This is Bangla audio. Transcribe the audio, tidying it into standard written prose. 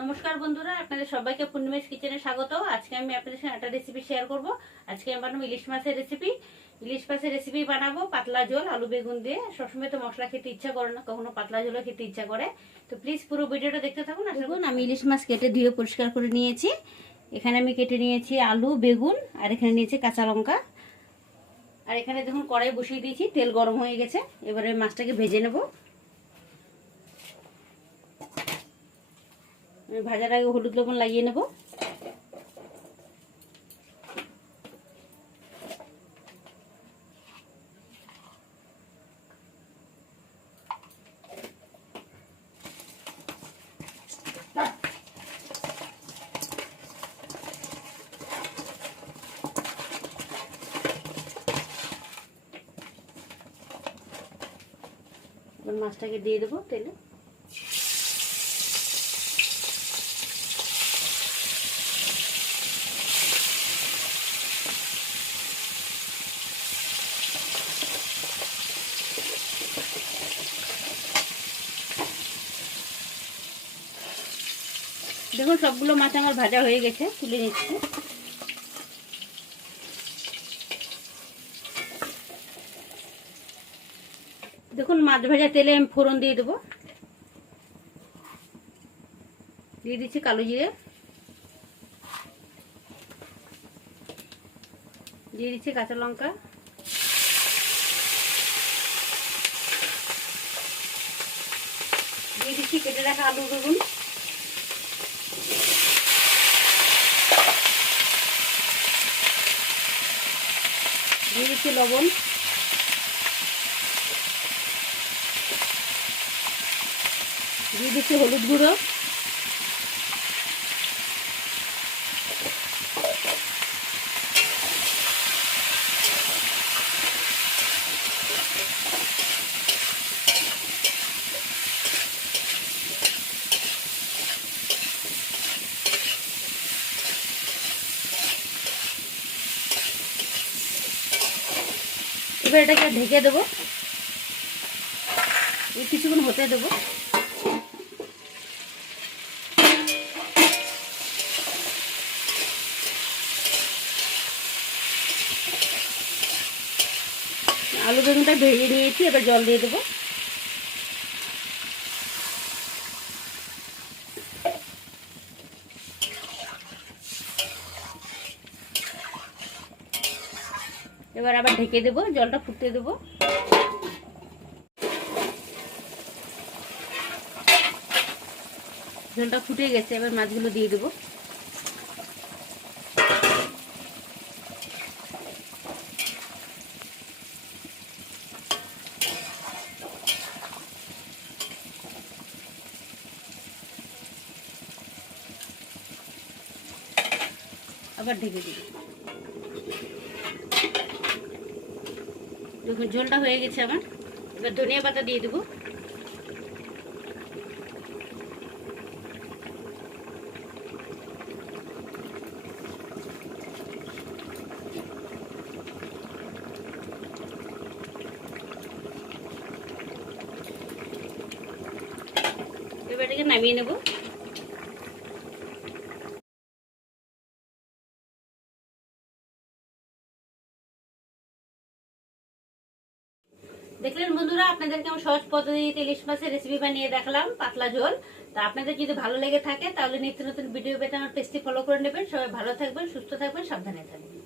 নমস্কার বন্ধুরা, আপনাদের সবাইকে পূর্ণিমাস কিচেনে স্বাগত। আজকে আমি আপনাদের সঙ্গে একটা রেসিপি শেয়ার করব। আজকে আমি বানাবো ইলিশ মাছের রেসিপি। ইলিশ মাছের রেসিপি বানাবো পাতলা ঝোল আলু বেগুন দিয়ে। সবসময় তো মশলা খেতে ইচ্ছা করে না, কখনো পাতলা ঝোলও খেতে ইচ্ছা করে। তো প্লিজ পুরো ভিডিওটা দেখতে থাকুন। দেখুন, আমি ইলিশ মাছ কেটে ধুয়ে পরিষ্কার করে নিয়েছি। এখানে আমি কেটে নিয়েছি আলু বেগুন, আর এখানে নিয়েছি কাঁচা লঙ্কা। আর এখানে দেখুন কড়াই বসিয়ে দিয়েছি, তেল গরম হয়ে গেছে। এবারে মাছটাকে ভেজে নেব। ভাজার আগে হলুদ লবণ লাগিয়ে নেব। মাছটাকে দিয়ে দেবো তেলে। দেখুন সবগুলো মাছ আমার ভাজা হয়ে গেছে, তুলে নিচ্ছি। দেখুন মাছ ভাজা তেলে আমি ফোড়ন দিয়ে দেবো। দিয়ে দিচ্ছি কালো জিরে, দিয়ে দিচ্ছি কাঁচা লঙ্কা, দিয়ে দিচ্ছি কেটে রাখা আলু বেগুন, দিয়ে দিচ্ছি লবণ, দিয়ে দিচ্ছি হলুদ গুঁড়ো, এবার এটাকে ঢেকে দেবো, কিছুক্ষণ হতে দেবো। আলু বেগুনটা ভেজে নিয়েছি, এবার জল দিয়ে দেবো। এবার আবার ঢেকে দেবো, জলটা ফুটতে দেবো। জলটা ফুটে গেছে, এবার মাছগুলো দিয়ে দেবো। আবার ঢেকে দেবো। দেখুন ঝোলটা হয়ে গেছে আমার। এবার ধনিয়া পাতা দিয়ে দেবো। এবার এটাকে নামিয়ে নেব। দেখলেন বন্ধুরা, আপনাদেরকে আমি সহজ পদ্ধতিতে ইলিশ মাছের রেসিপি বানিয়ে দেখালাম পাতলা ঝোল। তা আপনাদের যদি ভালো লেগে থাকে তাহলে নিত্য নতুন ভিডিও পেতে আমার পেজটি ফলো করে নেবেন। সবাই ভালো থাকবেন, সুস্থ থাকবেন, সাবধানে থাকবেন।